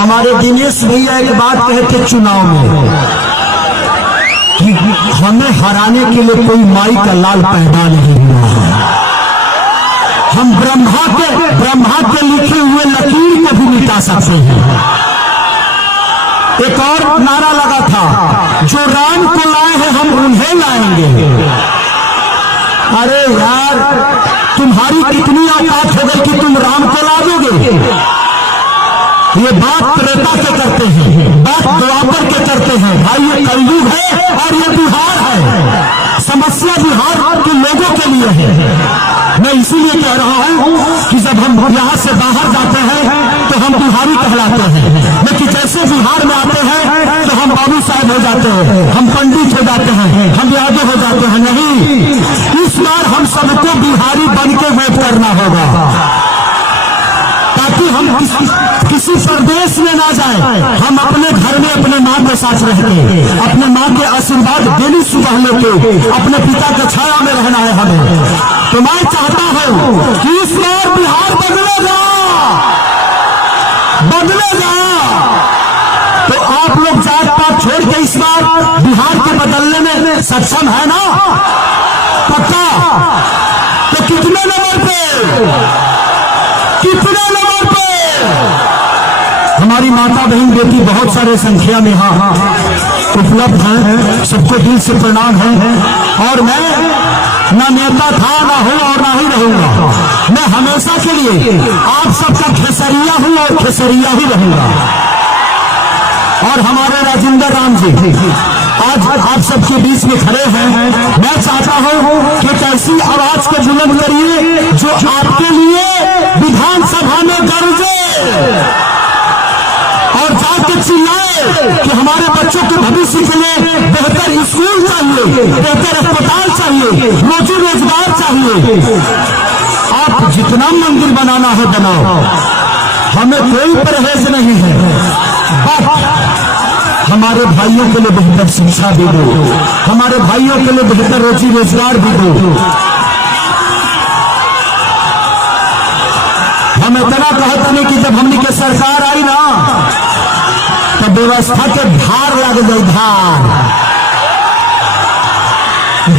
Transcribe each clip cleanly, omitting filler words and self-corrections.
हमारे दिनेश भैया एक बात कहते चुनाव में कि हमें हराने के लिए कोई माई का लाल पैदा नहीं हुआ है। हम ब्रह्मा के लिखे हुए लकीर को भी मिटा सकते हैं। एक और नारा लगा था, जो राम को लाए हैं हम उन्हें लाएंगे। अरे यार, तुम्हारी कितनी औकात हो गई कि तुम राम को ला दोगे? ये बात त्रेता के करते हैं, बात द्वापर के करते हैं। भाई ये कलयुग है और ये बिहार है। समस्या बिहार के लोगों के लिए है। मैं इसीलिए कह रहा हूं कि जब हम यहाँ से बाहर जाते हैं तो हम बिहारी कहलाते हैं, लेकिन जैसे बिहार में आते हैं तो हम बाबू साहब हो जाते हैं, हम पंडित हो जाते हैं, हम यादव हो जाते हैं। नहीं, इस बार हम सबको बिहारी बन के वोट करना होगा ताकि हम किसी प्रदेश में ना जाए। हम अपने घर में अपने माँ के साथ रहते, अपने माँ के आशीर्वाद डेली सुबह लेके अपने पिता के छाया में रहना है हमें। तो मैं चाहता हूँ कि इस बार बिहार बदलेगा। तो आप लोग जात पात छोड़ के इस बार बिहार के बदलने में सक्षम है ना? पक्का? तो कितने नंबर पे? हमारी माता बहन बेटी बहुत सारे संख्या में यहाँ उपलब्ध हैं, सबको दिल से प्रणाम है। और मैं ना नेता था, ना हूँ और ना ही रहूंगा। मैं हमेशा के लिए आप सबका खेसरिया हूँ और खेसरिया ही रहूंगा। और हमारे राजेंद्र राम जी आज आप सबके बीच में खड़े हैं। मैं चाहता हूँ कि एक ऐसी आवाज को बुलंद करिए जो आपके लिए विधानसभा में गरजे और जाके चिल्लाए कि हमारे बच्चों के भविष्य के लिए बेहतर स्कूल चाहिए, बेहतर अस्पताल चाहिए, रोजी रोजगार चाहिए। आप जितना मंदिर बनाना है बनाओ, हमें कोई परहेज नहीं है। हमारे भाइयों के लिए बेहतर शिक्षा भी दो, हमारे भाइयों के लिए बेहतर रोजी रोजगार भी दो। हम इतना कहते नहीं कि जब हमने के सरकार आई ना तो व्यवस्था के धार लग गई, धार।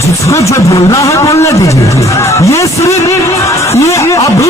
जिसको जो बोलना है बोलने दीजिए। ये सिर्फ ये अभी